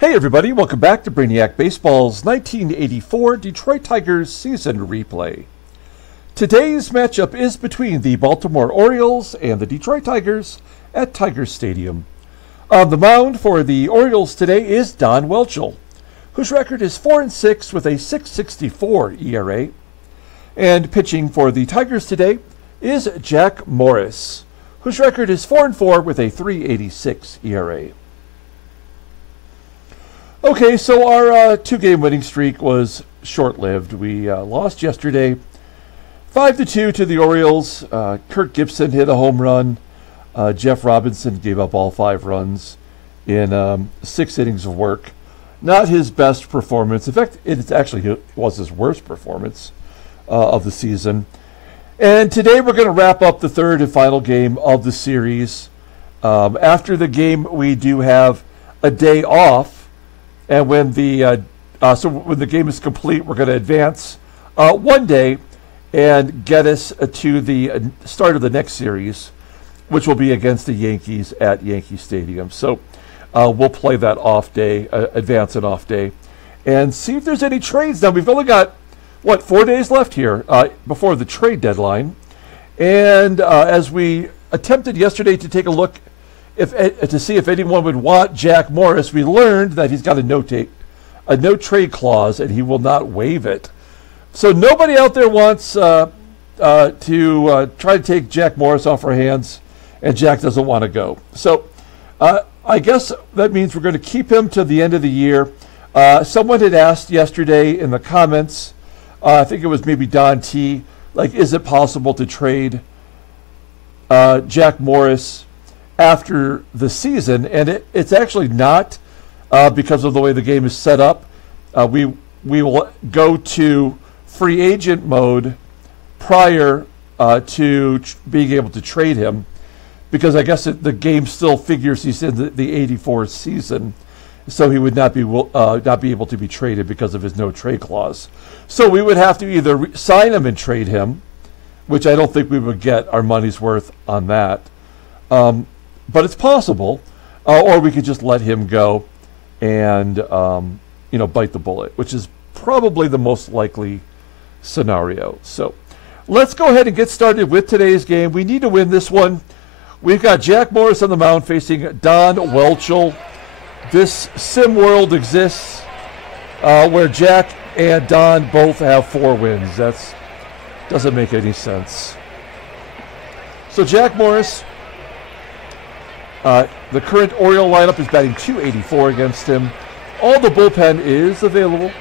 Hey everybody, welcome back to Brainiac Baseball's 1984 Detroit Tigers season replay. Today's matchup is between the Baltimore Orioles and the Detroit Tigers at Tiger Stadium. On the mound for the Orioles today is Don Welchel, whose record is 4-6 with a .664 ERA. And pitching for the Tigers today is Jack Morris, whose record is 4-4 with a .386 ERA. Okay, so our two-game winning streak was short-lived. We lost yesterday 5-2 to the Orioles. Kirk GIBSON hit a home run. Jeff Robinson gave up all 5 runs in 6 innings of work. Not his best performance. In fact, it was his worst performance of the season. And today we're going to wrap up the third and final game of the series. After the game, we do have a day off. And when the game is complete, we're going to advance one day and get us to the start of the next series, which will be against the Yankees at Yankee Stadium. So we'll play that off day, advance an off day, and see if there's any trades. Now, we've only got, 4 days left here before the trade deadline. And as we attempted yesterday to take a look to see if anyone would want Jack Morris, we learned that he's got a no trade clause, and he will not waive it. So nobody out there wants to try to take Jack Morris off our hands, and Jack doesn't want to go. So I guess that means we're going to keep him to the end of the year. Someone had asked yesterday in the comments, I think it was maybe Don T, is it possible to trade Jack Morris after the season? And it's actually not, because of the way the game is set up. We will go to free agent mode prior to being able to trade him, because I guess the game still figures he's in the 84 season, so he would not be able to be traded because of his no trade clause. So we would have to either sign him and trade him, which I don't think we would get our money's worth on that. But it's possible, or we could just let him go and bite the bullet, which is probably the most likely scenario. So let's go ahead and get started with today's game. We need to win this one. We've got Jack Morris on the mound facing Don Welchel. This sim world exists where Jack and Don both have 4 wins. That doesn't make any sense. So Jack Morris, the current Oriole lineup is batting .284 against him. All the bullpen is available.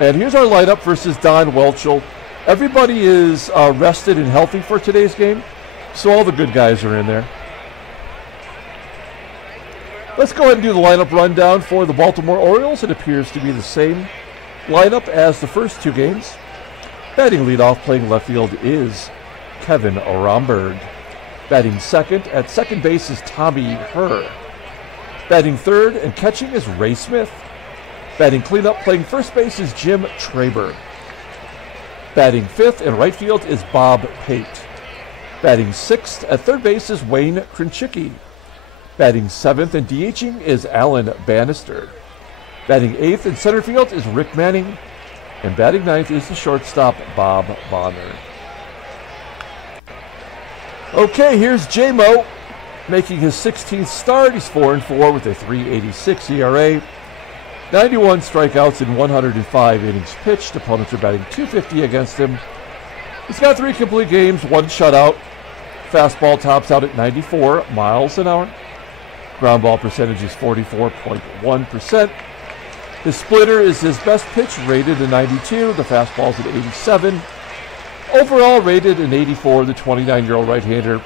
And here's our lineup versus Don Welchel. Everybody is rested and healthy for today's game, so all the good guys are in there. Let's go ahead and do the lineup rundown for the Baltimore Orioles. It appears to be the same lineup as the first 2 games. Batting leadoff, playing left field, is Kevin RHOMBERG. Batting second at second base is Tommy HERR. Batting third and catching is Ray Smith. Batting cleanup, playing first base, is Jim TRABER. Batting fifth and right field is Bob PATE. Batting sixth at third base is Wayne KRENCHICKI. Batting seventh and DHing is Alan Bannister. Batting eighth in center field is Rick Manning. And batting ninth is the shortstop, Bob Bonner. Okay, here's J-Mo making his 16th start. He's 4-4 with a .386 ERA. 91 strikeouts in 105 innings pitched. Opponents are batting .250 against him. He's got 3 complete games, 1 shutout. Fastball tops out at 94 miles an hour. Ground ball percentage is 44.1%. His splitter is his best pitch, rated a 92. The fastball's at 87. Overall rated an 84. The 29-year-old right-hander,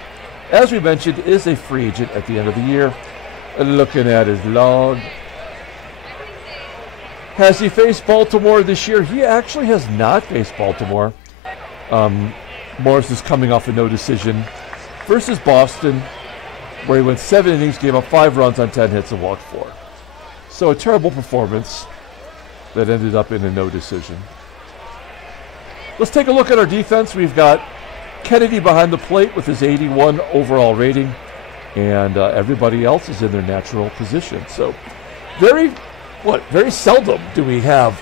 as we mentioned, is a free agent at the end of the year. Looking at his log. Has he faced Baltimore this year? He actually has not faced Baltimore. Morris is coming off a no decision versus Boston, where he went 7 innings, gave up 5 runs on 10 hits and walked 4. So a terrible performance that ended up in a no decision. Let's take a look at our defense. We've got Kennedy behind the plate with his 81 overall rating. and everybody else is in their natural position. So very seldom do we have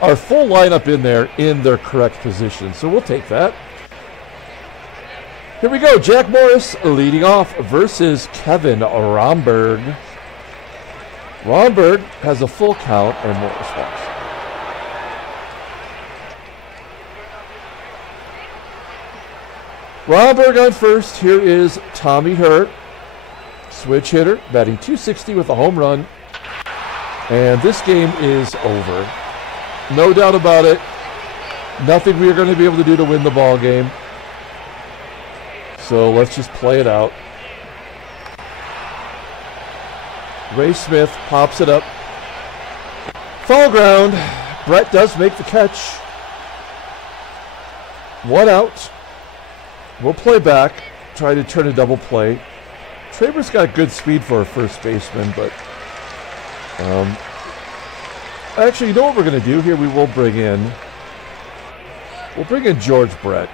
our full lineup in there in their correct position. So we'll take that. Here we go. Jack Morris leading off versus Kevin RHOMBERG. RHOMBERG has a full count and Morris walks. RHOMBERG on first. Here is Tommy HERR, switch hitter, batting .260 with a home run. And this game is over. No doubt about it. Nothing we are going to be able to do to win the ball game. So let's just play it out. Ray Smith pops it up. Foul ground. Brett does make the catch. 1 out. We'll play back. Try to turn a double play. TRABER's got good speed for a first baseman, but actually, you know what we're going to do here? We'll bring in George Brett.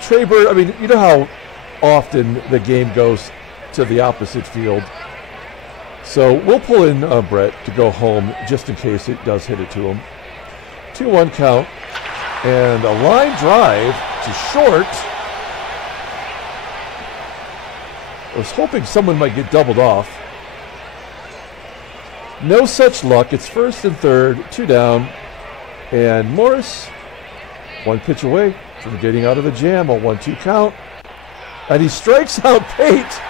TRABER, I mean, you know how often the game goes to the opposite field. So we'll pull in Brett to go home just in case it does hit it to him. 2-1 count. And a line drive to short. I was hoping someone might get doubled off. No such luck. It's first and third, 2 down. And Morris, 1 pitch away from getting out of the jam, a 1-2 count. And he strikes out PATE.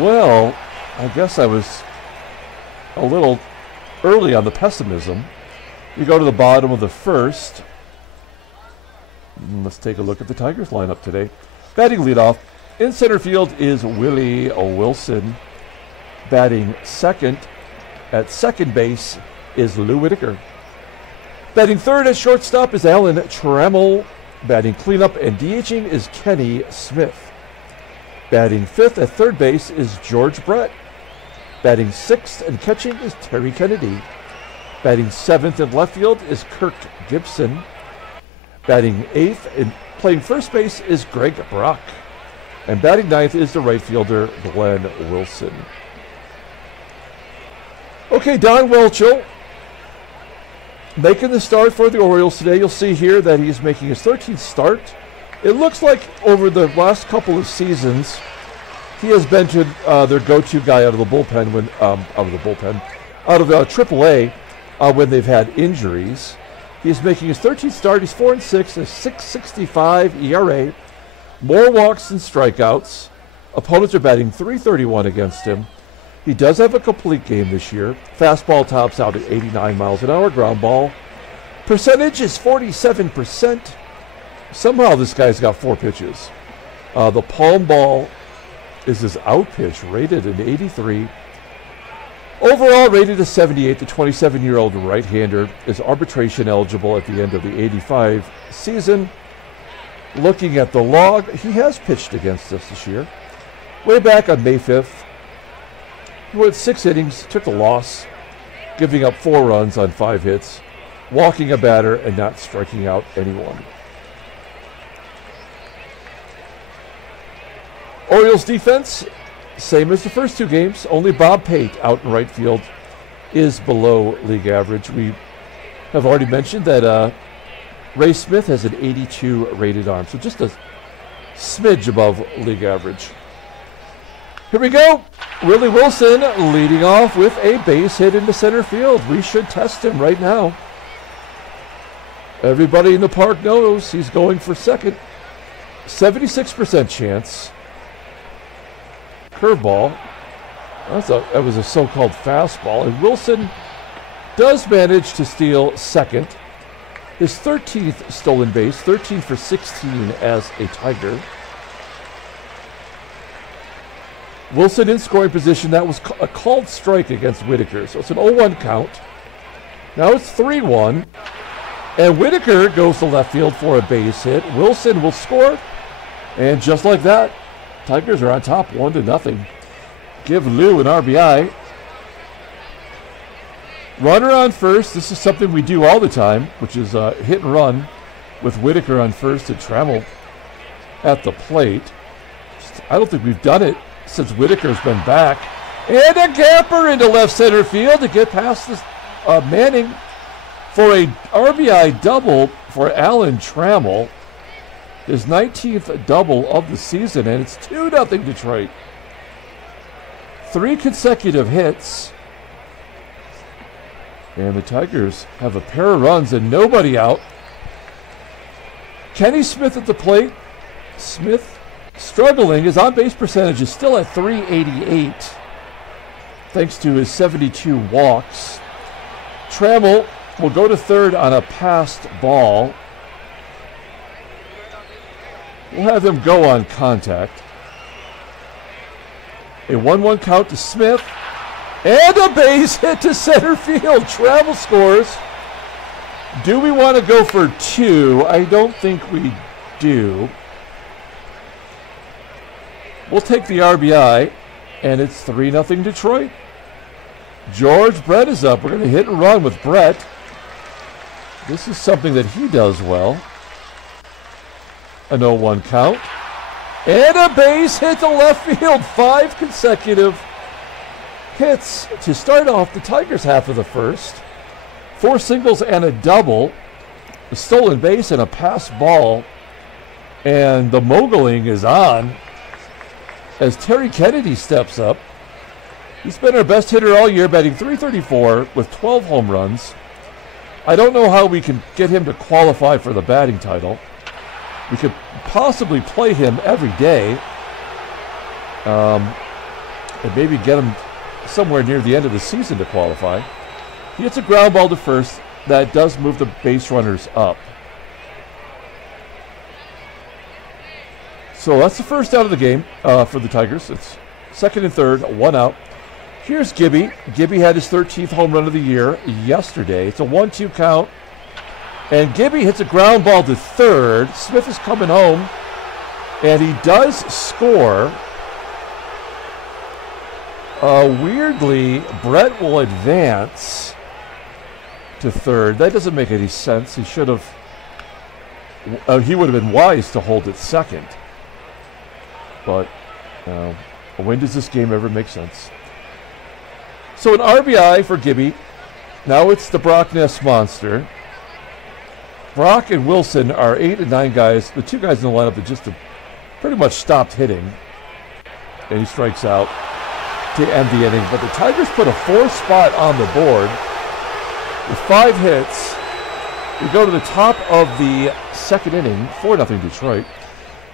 Well, I guess I was a little early on the pessimism. We go to the bottom of the first. Let's take a look at the Tigers lineup today. Batting leadoff in center field is Willie Wilson. Batting second at second base is Lou Whitaker. Batting third at shortstop is Alan Trammell. Batting cleanup and DHing is Kenny Smith. Batting fifth at third base is George Brett. Batting sixth and catching is Terry Kennedy. Batting seventh in left field is Kirk GIBSON. Batting eighth and playing first base is Greg Brock. And batting ninth is the right fielder Glenn Wilson. Okay, Don Welchel making the start for the Orioles today. You'll see here that he's making his 13th start. It looks like over the last couple of seasons, he has been to their go-to guy out of the bullpen out of AAA when they've had injuries. He's making his 13th start. He's 4-6, a 6.65 ERA, more walks than strikeouts. Opponents are batting .331 against him. He does have a complete game this year. Fastball tops out at 89 miles an hour. Ground ball percentage is 47%. Somehow this guy's got 4 pitches. The palm ball is his out pitch, rated an 83. Overall rated a 78. The 27-year-old right-hander is arbitration eligible at the end of the 85 season. Looking at the log, he has pitched against us this year. Way back on May 5th, he went 6 innings, took a loss, giving up 4 runs on 5 hits, walking a batter and not striking out anyone. Orioles defense, same as the first 2 games. Only Bob Pate out in right field is below league average. We have already mentioned that Ray Smith has an 82 rated arm, so just a smidge above league average. Here we go. Willie Wilson leading off with a base hit into center field. We should test him right now. Everybody in the park knows he's going for second. 76% chance. Curveball. That was a so-called fastball. And Wilson does manage to steal second. His 13th stolen base, 13 for 16 as a Tiger. Wilson in scoring position. That was a called strike against Whitaker. So it's an 0-1 count. Now it's 3-1. And Whitaker goes to left field for a base hit. Wilson will score. And just like that, Tigers are on top 1-0. Give Lou an RBI. Runner on first. This is something we do all the time, which is hit and run with Whitaker on first and Trammell at the plate. Just first. I don't think we've done it since Whitaker's been back. And a gapper into left center field to get past this, Manning for a RBI double for Alan Trammell. His 19th double of the season, and it's 2-0 Detroit. 3 consecutive hits. And the Tigers have a pair of runs and nobody out. Kenny Smith at the plate. Smith struggling. His on-base percentage is still at .388, thanks to his 72 walks. Trammell will go to third on a passed ball. We'll have him go on contact. A 1-1 count to Smith. And a base hit to center field. Trammell scores. Do we want to go for 2? I don't think we do. We'll take the RBI, and it's 3-0 Detroit. George Brett is up. We're going to hit and run with Brett. This is something that he does well. An 0-1 count. And a base hit to left field. 5 consecutive hits to start off the Tigers' half of the first. 4 singles and a double. A stolen base and a pass ball. And the moguling is on as Terry Kennedy steps up. He's been our best hitter all year, batting .334 with 12 home runs. I don't know how we can get him to qualify for the batting title. We could possibly play him every day, and maybe get him somewhere near the end of the season to qualify. He hits a ground ball to first. That does move the base runners up. So that's the first out of the game for the Tigers. It's second and third, 1 out. Here's Gibby. Gibby had his 13th home run of the year yesterday. It's a 1-2 count. And Gibby hits a ground ball to third. Smith is coming home. And he does score. Weirdly, Brett will advance to third. That doesn't make any sense. He should have. He would have been wise to hold it second. But when does this game ever make sense? So an RBI for Gibby. Now it's the Brock Ness monster. Brock and Wilson are 8 and 9 guys. The 2 guys in the lineup that just have pretty much stopped hitting. And he strikes out to end the inning. But the Tigers put a 4 spot on the board with 5 hits. We go to the top of the second inning, 4-0 Detroit.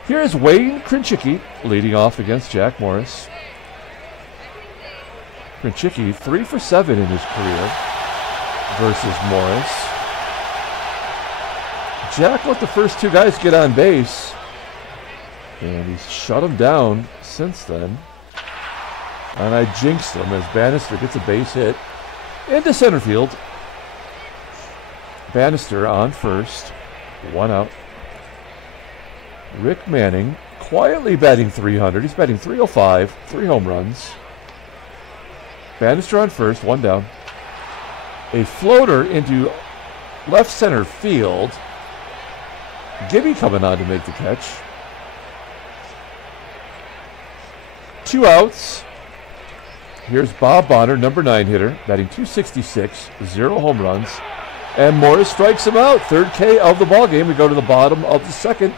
Here is Wayne KRENCHICKI leading off against Jack Morris. KRENCHICKI 3 for 7 in his career versus Morris. Jack let the first 2 guys get on base, and he's shut them down since then. And I jinxed him as Bannister gets a base hit into center field. Bannister on first, 1 out. Rick Manning quietly batting .300. He's batting .305, 3 home runs. Bannister on first, 1 down. A floater into left center field. Gibby coming on to make the catch. 2 outs. Here's Bob Bonner, number 9 hitter, batting .266, 0 home runs. And Morris strikes him out. 3rd K of the ball game. We go to the bottom of the second.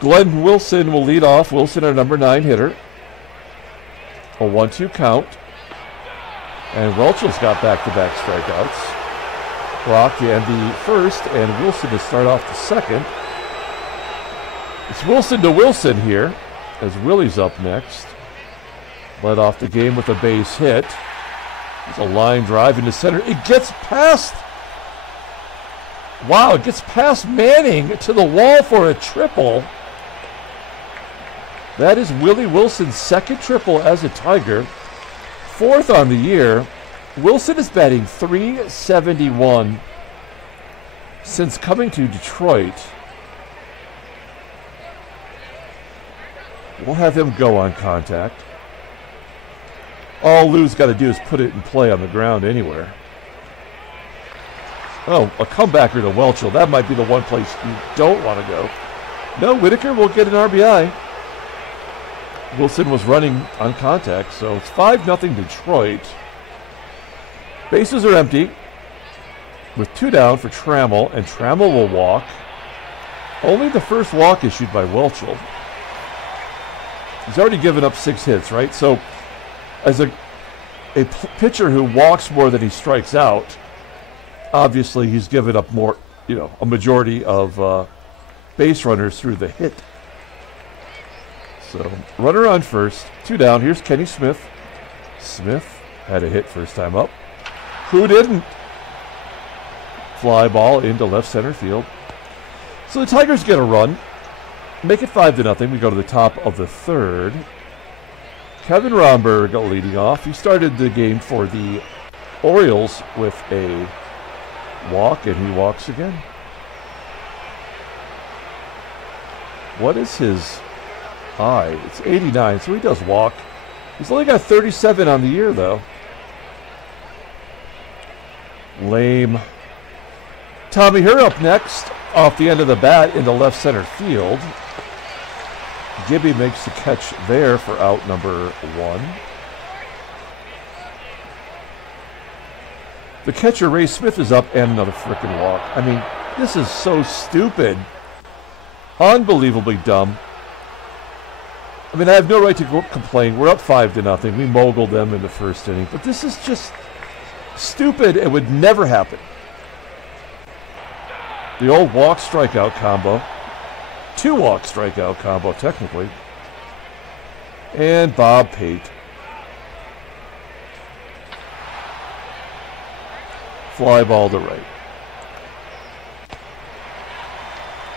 Glenn Wilson will lead off. Wilson, our number 9 hitter. A 1-2 count. And Welchel's got back-to-back strikeouts. Brock to end the first, and Wilson to start off the second. It's Wilson to Wilson here, as Willie's up next. Led off the game with a base hit. There's a line drive into center. It gets past. Wow, it gets past Manning to the wall for a triple. That is Willie Wilson's 2nd triple as a Tiger. 4th on the year. Wilson is batting .371 since coming to Detroit. We'll have him go on contact. All Lou's got to do is put it in play on the ground anywhere. Oh, a comebacker to Welchel. That might be the one place you don't want to go. No, Whitaker will get an RBI. Wilson was running on contact, so it's 5-0 Detroit. Bases are empty with 2 down for Trammell, and Trammell will walk. Only the first walk issued by Welchel. He's already given up 6 hits, right? So as a pitcher who walks more than he strikes out, obviously he's given up more, a majority of base runners through the hit. So runner on first, 2 down. Here's Kenny Smith. Smith had a hit first time up. Who didn't? Fly ball into left center field. So the Tigers get a run. Make it 5-0. We go to the top of the third. Kevin RHOMBERG leading off. He started the game for the Orioles with a walk, and he walks again. What is his high? It's 89, so he does walk. He's only got 37 on the year, though. Lame. Tommy HERR up next, off the end of the bat into left center field. Gibby makes the catch there for out number 1. The catcher, Ray Smith, is up, and another frickin' walk. I mean, this is so stupid. Unbelievably dumb. I mean, I have no right to complain. We're up 5-0. We moguled them in the first inning. But this is just stupid. It would never happen. The old walk-strikeout combo. 2 walk-strikeout combo, technically. And Bob Pate. Fly ball to right.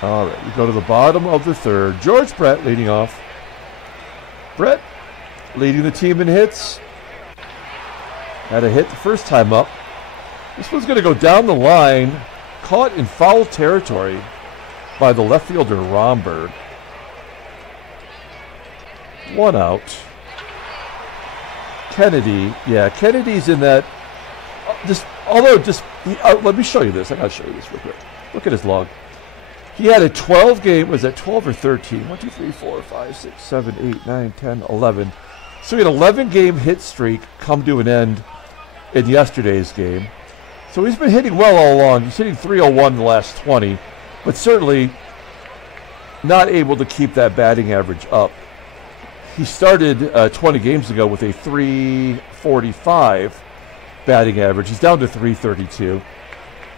All right, we go to the bottom of the third. George Brett leading off. Brett leading the team in hits. Had a hit the first time up. This one's going to go down the line. Caught in foul territory by the left fielder, RHOMBERG. 1 out. Kennedy. Yeah, Kennedy's in that. Let me show you this. I got to show you this real quick. Look at his log. He had a 12-game, was that 12 or 13? 1, 2, 3, 4, 5, 6, 7, 8, 9, 10, 11. So he had an 11-game hit streak come to an end in yesterday's game. So he's been hitting well all along. He's hitting .301 in the last 20, but certainly not able to keep that batting average up. He started 20 games ago with a .345 batting average. He's down to .332.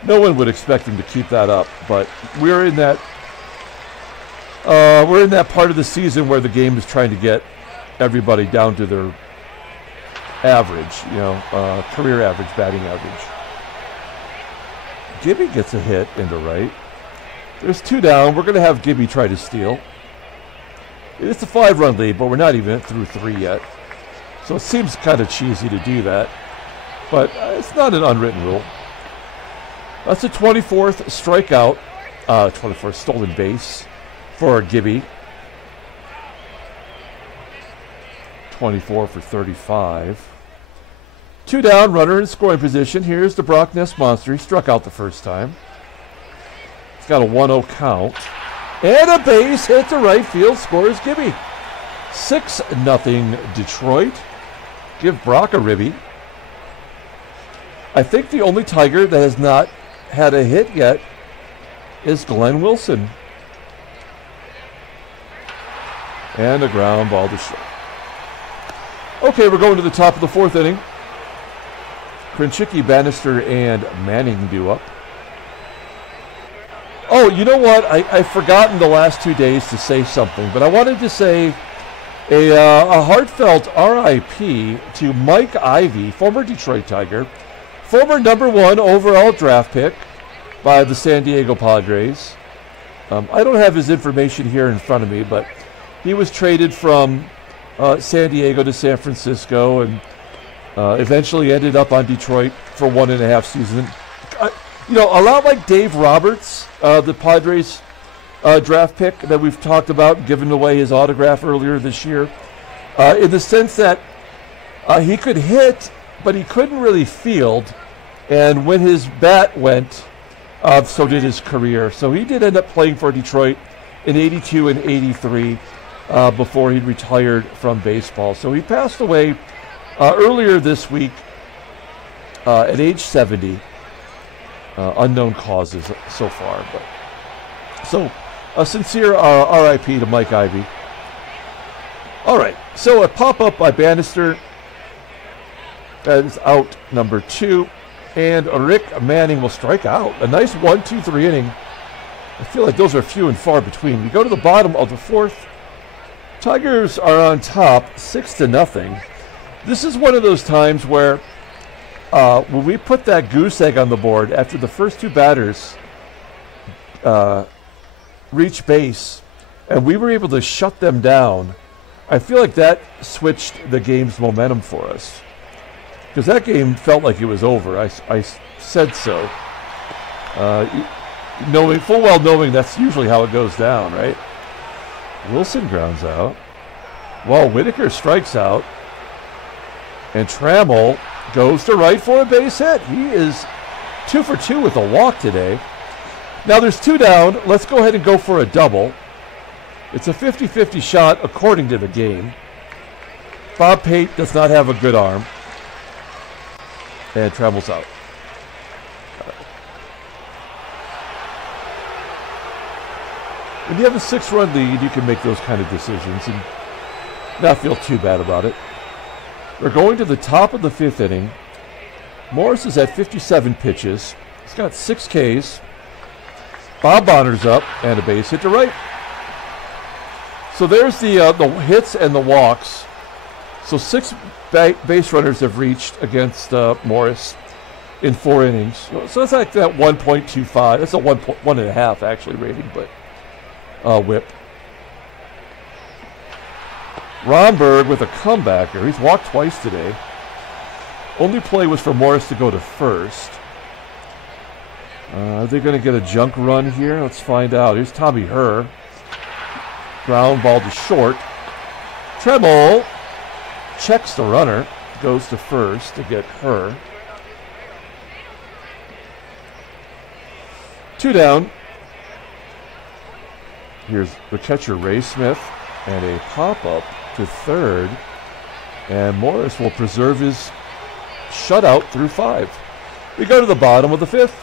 No one would expect him to keep that up, but we're in that part of the season where the game is trying to get everybody down to their average, career average, batting average. Gibby gets a hit into right. There's 2 down. We're going to have Gibby try to steal. It's a 5-run lead, but we're not even through 3 yet. So it seems kind of cheesy to do that, but it's not an unwritten rule. That's the 24th strikeout, 24th stolen base for Gibby. 24 for 35. 2 down, runner in scoring position. Here's the Brock Ness monster. He struck out the first time. He's got a 1-0 count. And a base hit to right field, scores Gibby. 6-0 Detroit. Give Brock a ribby. I think the only Tiger that has not had a hit yet is Glenn Wilson. And a ground ball to short. Okay, we're going to the top of the 4th inning. KRENCHICKI, Bannister, and Manning due up. Oh, you know what? I've forgotten the last 2 days to say something, but I wanted to say a heartfelt RIP to Mike Ivey, former Detroit Tiger, former #1 overall draft pick by the San Diego Padres. I don't have his information here in front of me, but he was traded from San Diego to San Francisco and eventually ended up on Detroit for 1.5 seasons. A lot like Dave Roberts, the Padres draft pick that we've talked about, giving away his autograph earlier this year, in the sense that he could hit, but he couldn't really field. And when his bat went, so did his career. So he did end up playing for Detroit in '82 and '83. before he retired from baseball. So he passed away earlier this week at age 70. Unknown causes so far. So a sincere RIP to Mike Ivey. All right, so a pop-up by Bannister. That is out number 2. And Rick Manning will strike out. A nice 1-2-3 inning. I feel like those are few and far between. We go to the bottom of the 4th. Tigers are on top, 6-0. This is one of those times where when we put that goose egg on the board after the first 2 batters reach base and we were able to shut them down, I feel like that switched the game's momentum for us. Because that game felt like it was over. I said so. Full well knowing that's usually how it goes down, right? Wilson grounds out. Well, Whitaker strikes out. And Trammell goes to right for a base hit. He is 2 for 2 with a walk today. Now there's 2 down. Let's go ahead and go for a double. It's a 50-50 shot according to the game. Bob Pate does not have a good arm. And Trammell's out. When you have a 6-run lead, you can make those kind of decisions and not feel too bad about it. We're going to the top of the 5th inning. Morris is at 57 pitches. He's got 6 Ks. Bob Bonner's up and a base hit to right. So there's the hits and the walks. So 6 base runners have reached against Morris in 4 innings. So it's like that 1.25. That's a 1.5 actually rating, but whip. RHOMBERG with a comebacker. He's walked twice today. Only play was for Morris to go to first. Are they going to get a junk run here? Let's find out. Here's Tommy HERR. Ground ball to short. TRAMMELL checks the runner. Goes to first to get HERR. 2 down. Here's the catcher, Ray Smith, and a pop-up to third. And Morris will preserve his shutout through 5. We go to the bottom of the 5th.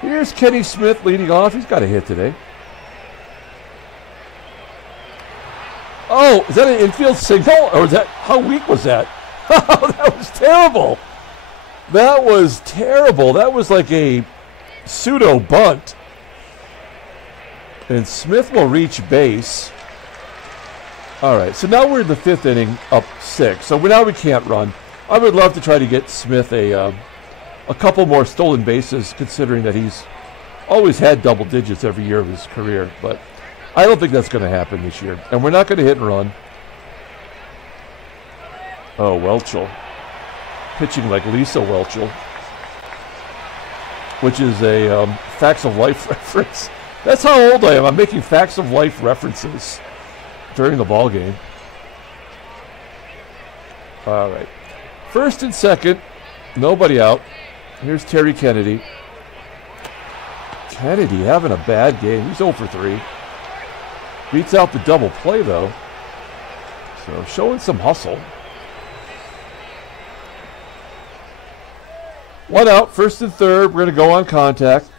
Here's Kenny Smith leading off. He's got a hit today. Oh, is that an infield signal? Or is that, how weak was that? That was terrible. That was terrible. That was like a pseudo bunt. And Smith will reach base. All right, so now we're in the 5th inning, up 6. So now we can't run. I would love to try to get Smith a couple more stolen bases, considering that he's always had double digits every year of his career. But I don't think that's going to happen this year. And we're not going to hit and run. Oh, Welchel. Pitching like Lisa Welchel, which is a Facts of Life reference. That's how old I am. I'm making Facts of Life references during the ball game. All right. 1st and 2nd, nobody out. Here's Terry Kennedy. Kennedy having a bad game. He's 0 for 3. Beats out the double play, though. So showing some hustle. 1 out, 1st and 3rd. We're going to go on contact.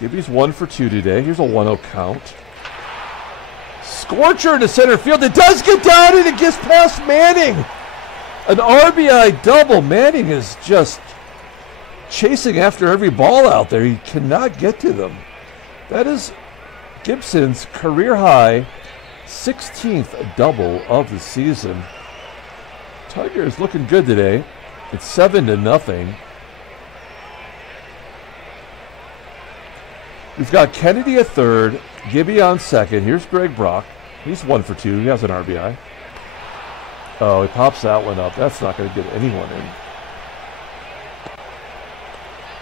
Gibby's 1 for 2 today. Here's a 1-0 count. Scorcher into center field. It does get down and it gets past Manning. An RBI double. Manning is just chasing after every ball out there. He cannot get to them. That is Gibson's career high 16th double of the season. Tigers looking good today. It's 7-0. We've got Kennedy at 3rd, Gibby on 2nd. Here's Greg Brock. He's 1 for 2. He has an RBI. Oh, he pops that one up. That's not going to get anyone in.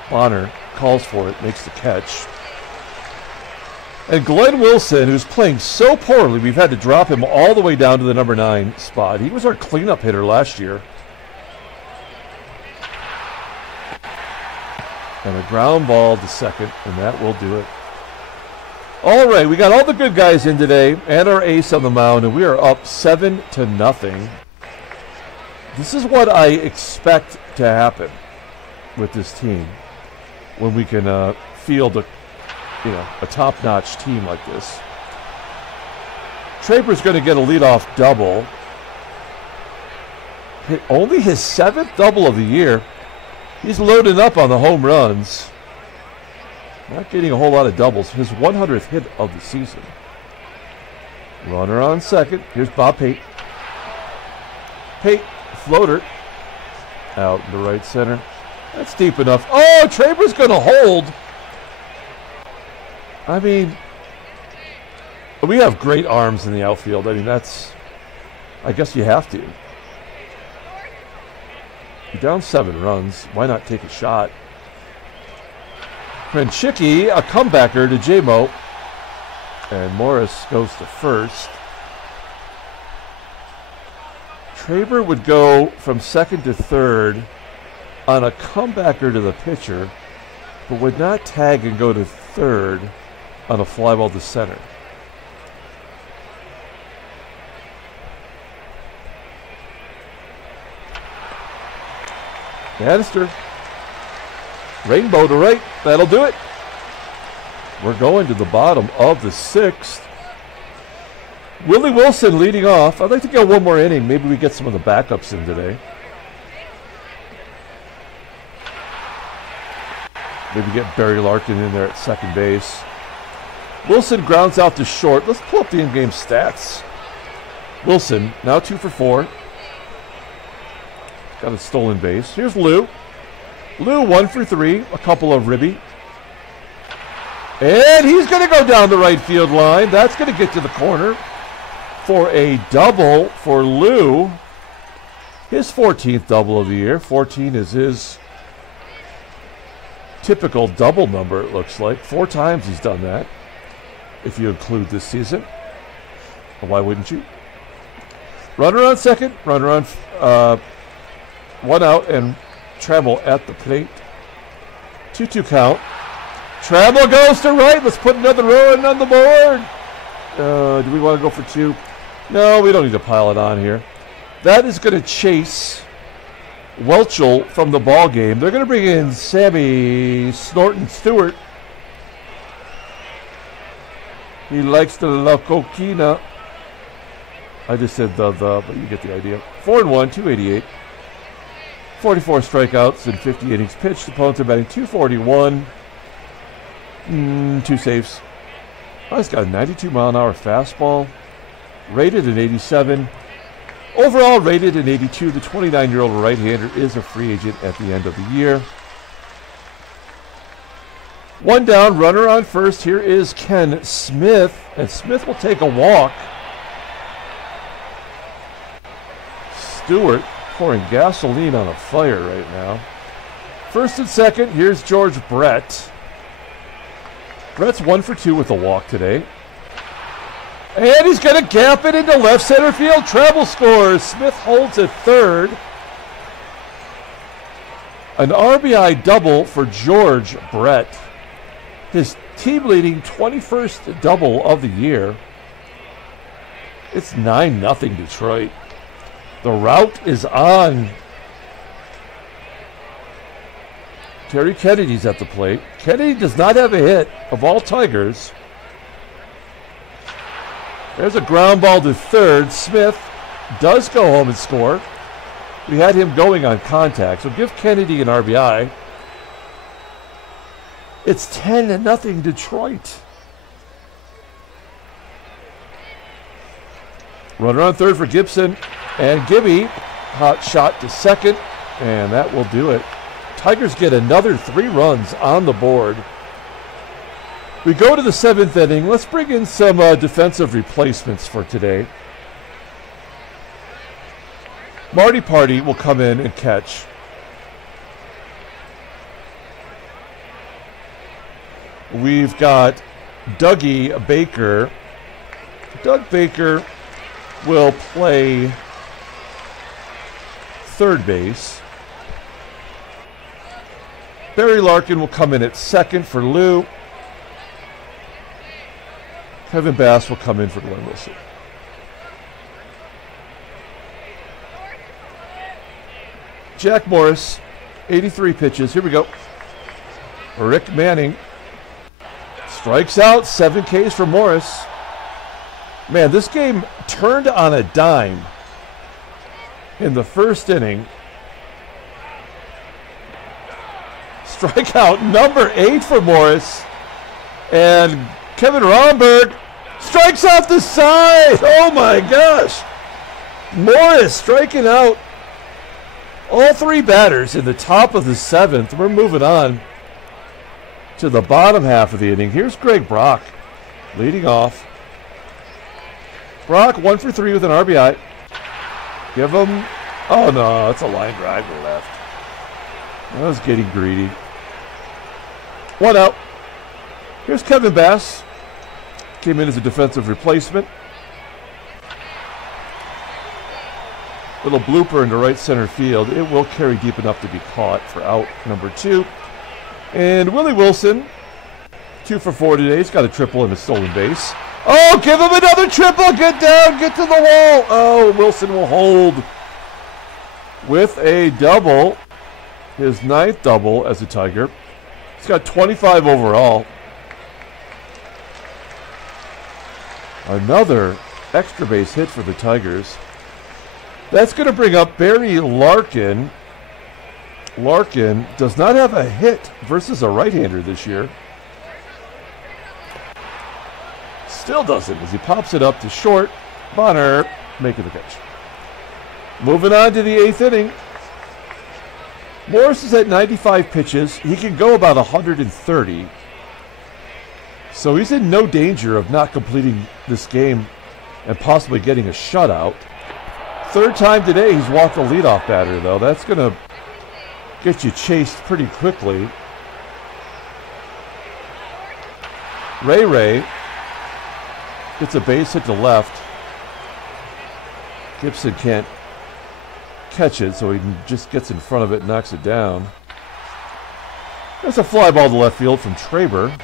Bonner calls for it, makes the catch. And Glenn Wilson, who's playing so poorly, we've had to drop him all the way down to the number 9 spot. He was our cleanup hitter last year. And a ground ball to 2nd, and that will do it. All right, we got all the good guys in today and our ace on the mound, and we are up 7-0. This is what I expect to happen with this team when we can field a top-notch team like this. TRABER's going to get a leadoff double. Hit only his 7th double of the year. He's loading up on the home runs. Not getting a whole lot of doubles. His 100th hit of the season. Runner on second. Here's Bob Pate. Pate, floater. Out in the right center. That's deep enough. Oh, TRABER's going to hold. I mean, we have great arms in the outfield. I mean, I guess you have to. You're down 7 runs. Why not take a shot? KRENCHICKI, a comebacker to J-Mo. And Morris goes to first. TRABER would go from second to third on a comebacker to the pitcher, but would not tag and go to third on a fly ball to center. Bannister. Rainbow to right. That'll do it. We're going to the bottom of the 6th. Willie Wilson leading off. I'd like to go one more inning. Maybe we get some of the backups in today. Maybe get Barry Larkin in there at second base. Wilson grounds out to short. Let's pull up the in-game stats. Wilson, now 2 for 4. Got a stolen base. Here's Lou. Lou 1 for 3. A couple of ribby. And he's going to go down the right field line. That's going to get to the corner for a double for Lou. His 14th double of the year. 14 is his typical double number, it looks like. 4 times he's done that, if you include this season. Why wouldn't you? Runner on second. Runner on 1 out, and TRAMMELL at the plate. 2-2 count. TRAMMELL goes to right. Let's put another run on the board. Do we want to go for 2? No, we don't need to pile it on here. That is going to chase Welchel from the ball game. They're going to bring in Sammy Snorton Stewart. He likes the La Coquina. I just said the, but you get the idea. 4-1, 288. 44 strikeouts in 50 innings pitched. Opponents are batting .241. 2 saves. Oh, he's got a 92-mile-an-hour fastball. Rated an 87. Overall rated an 82. The 29-year-old right-hander is a free agent at the end of the year. 1 down, runner on first. Here is Ken Smith, and Smith will take a walk. Stewart pouring gasoline on a fire right now. First and second, here's George Brett. Brett's 1 for 2 with a walk today. And he's going to gap it into left center field. TRAMMELL scores. Smith holds at third. An RBI double for George Brett. His team-leading 21st double of the year. It's 9-0 Detroit. The route is on. Terry Kennedy's at the plate. Kennedy does not have a hit of all Tigers. There's a ground ball to third. Smith does go home and score. We had him going on contact, so give Kennedy an RBI. It's 10-0 Detroit. Runner on third for Gibson. And Gibby, hot shot to second, and that will do it. Tigers get another 3 runs on the board. We go to the 7th inning. Let's bring in some defensive replacements for today. Marty Party will come in and catch. We've got Dougie Baker. Doug Baker will play third base. Barry Larkin will come in at second for Lou. Kevin Bass will come in for Glenn Wilson. Jack Morris, 83 pitches. Here we go. Rick Manning strikes out, 7 Ks for Morris. Man, this game turned on a dime in the first inning. Strikeout number 8 for Morris. And Kevin RHOMBERG strikes out the side. Oh my gosh. Morris striking out all 3 batters in the top of the 7th. We're moving on to the bottom half of the inning. Here's Greg Brock leading off. Brock 1 for 3 with an RBI. Give him, oh no, it's a line drive to left. That was getting greedy. 1 out. Here's Kevin Bass. Came in as a defensive replacement. Little blooper into right center field. It will carry deep enough to be caught for out number 2. And Willie Wilson, 2 for 4 today. He's got a triple and a stolen base. Oh, give him another triple. Get down, get to the wall. Oh, Wilson will hold with a double. His 9th double as a Tiger. He's got 25 overall. Another extra base hit for the Tigers. That's going to bring up Barry Larkin. Larkin does not have a hit versus a right-hander this year. Still doesn't as he pops it up to short. Bonner making the catch. Moving on to the 8th inning. Morris is at 95 pitches. He can go about 130. So he's in no danger of not completing this game and possibly getting a shutout. 3rd time today he's walked a leadoff batter, though. That's going to get you chased pretty quickly. Ray gets a base hit to left. Gibson can't catch it, so he just gets in front of it and knocks it down. There's a fly ball to left field from TRABER.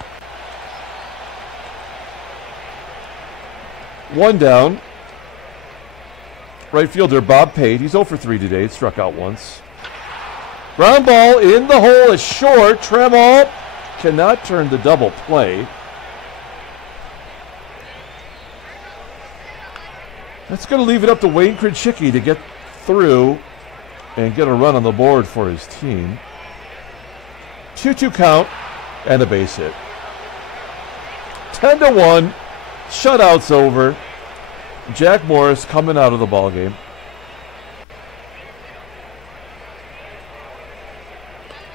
1 down. Right fielder Bob PATE. He's 0 for 3 today. Struck out once. Ground ball in the hole is short. TRAMMELL cannot turn the double play. That's going to leave it up to Wayne KRENCHICKI to get through and get a run on the board for his team. 2-2 count and a base hit. 10-1. Shutout's over. Jack Morris coming out of the ball game.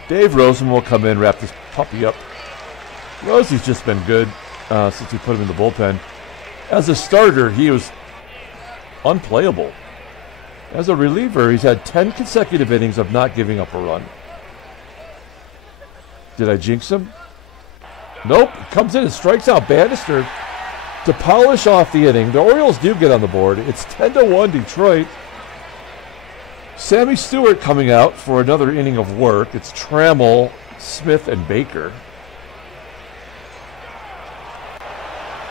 Dave Rosen will come in, wrap this puppy up. Rosie's just been good since we put him in the bullpen. As a starter, he was unplayable. As a reliever, he's had 10 consecutive innings of not giving up a run. Did I jinx him? Nope. Comes in and strikes out Bannister to polish off the inning. The Orioles do get on the board. It's 10-1 Detroit. Sammy Stewart coming out for another inning of work. It's Trammell, Smith, and Baker.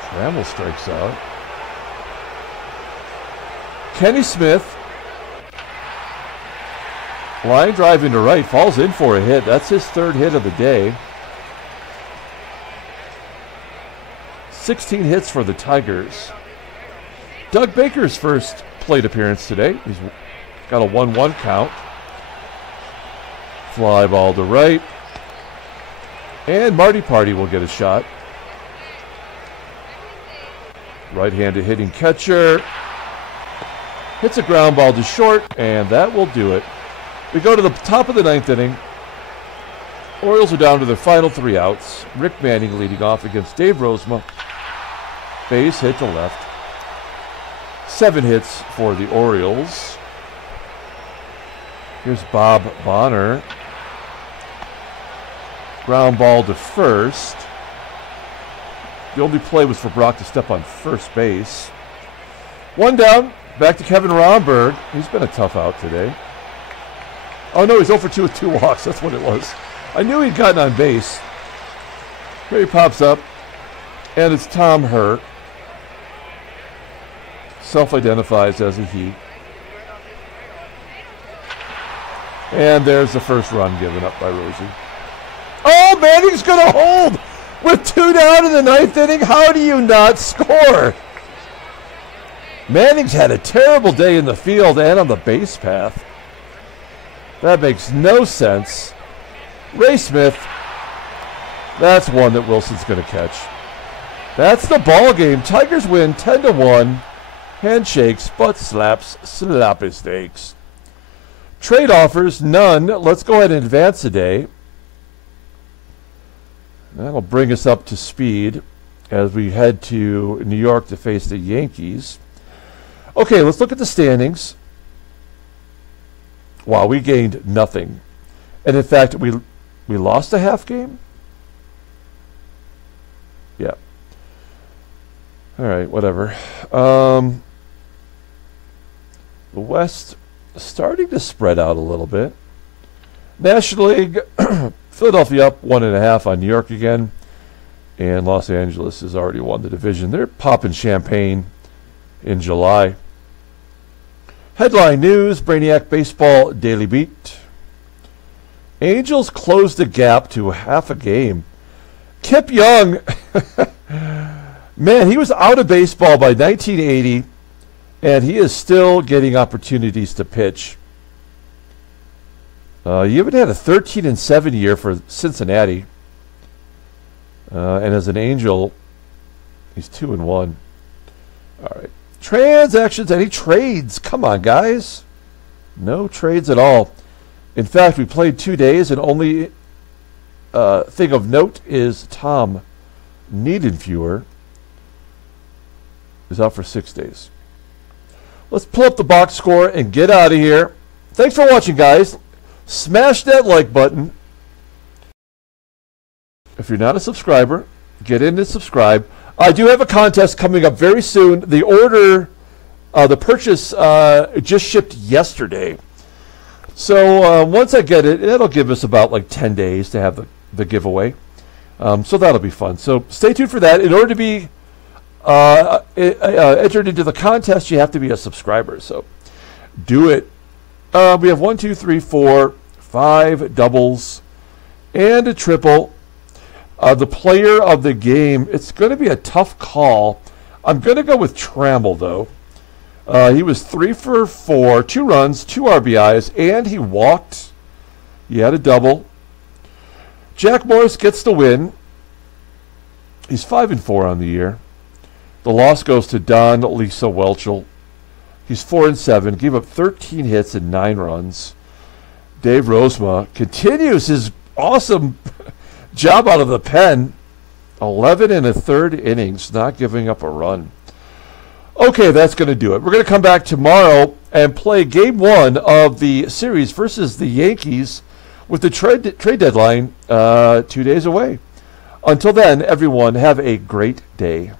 Trammell strikes out. Kenny Smith, line drive into right, falls in for a hit. That's his 3rd hit of the day. 16 hits for the Tigers. Doug Baker's first plate appearance today. He's got a 1-1 count. Fly ball to right. And Marty Party will get a shot. Right-handed hitting catcher. Hits a ground ball to short, and that will do it. We go to the top of the 9th inning. Orioles are down to their final 3 outs. Rick Manning leading off against Dave Rozema. Base hit to left. 7 hits for the Orioles. Here's Bob Bonner. Ground ball to first. The only play was for Brock to step on first base. 1 down. Back to Kevin RHOMBERG. He's been a tough out today. Oh no, he's 0 for 2 with 2 walks. That's what it was. I knew he'd gotten on base. Here he pops up. And it's Tom HERR. self-identifies as a he. And there's the first run given up by Rosie. Oh, Manning's going to hold with 2 down in the 9th inning. How do you not score? Manning's had a terrible day in the field and on the base path. That makes no sense. Ray Smith, that's one that Wilson's going to catch. That's the ball game. Tigers win 10-1. Handshakes, butt slaps, sloppy steaks. Trade offers, none. Let's go ahead and advance a day. That'll bring us up to speed as we head to New York to face the Yankees. Okay, let's look at the standings. Wow, we gained nothing. And in fact, we lost a half game? Yeah. All right, whatever. The West starting to spread out a little bit. National League, Philadelphia up 1.5 on New York again. And Los Angeles has already won the division. They're popping champagne in July. Headline news, Brainiac Baseball Daily Beat. Angels closed the gap to half a game. Kip Young, man, he was out of baseball by 1980, and he is still getting opportunities to pitch. You even had a 13-7 year for Cincinnati. And as an Angel, he's 2-1. All right. Transactions, any trades? Come on, guys. No trades at all. In fact, we played 2 days, and only thing of note is Tom Niedenfuer is out for 6 days. Let's pull up the box score and get out of here. Thanks for watching, guys. Smash that like button. If you're not a subscriber, get in and subscribe. I do have a contest coming up very soon. The order, the purchase just shipped yesterday. So once I get it, it'll give us about like 10 days to have the giveaway. So that'll be fun. So stay tuned for that. In order to be entered into the contest, you have to be a subscriber. So do it. We have 1, 2, 3, 4, 5 doubles and a triple. The player of the game, it's going to be a tough call. I'm going to go with Trammell, though. He was 3 for 4, 2 runs, 2 RBIs, and he walked. He had a double. Jack Morris gets the win. He's 5-4 on the year. The loss goes to Don Lisa Welchel. He's 4-7, gave up 13 hits and 9 runs. Dave Rosema continues his awesome job out of the pen. 11 1/3 innings, not giving up a run. Okay, that's going to do it. We're going to come back tomorrow and play Game 1 of the series versus the Yankees with the trade deadline 2 days away. Until then, everyone, have a great day.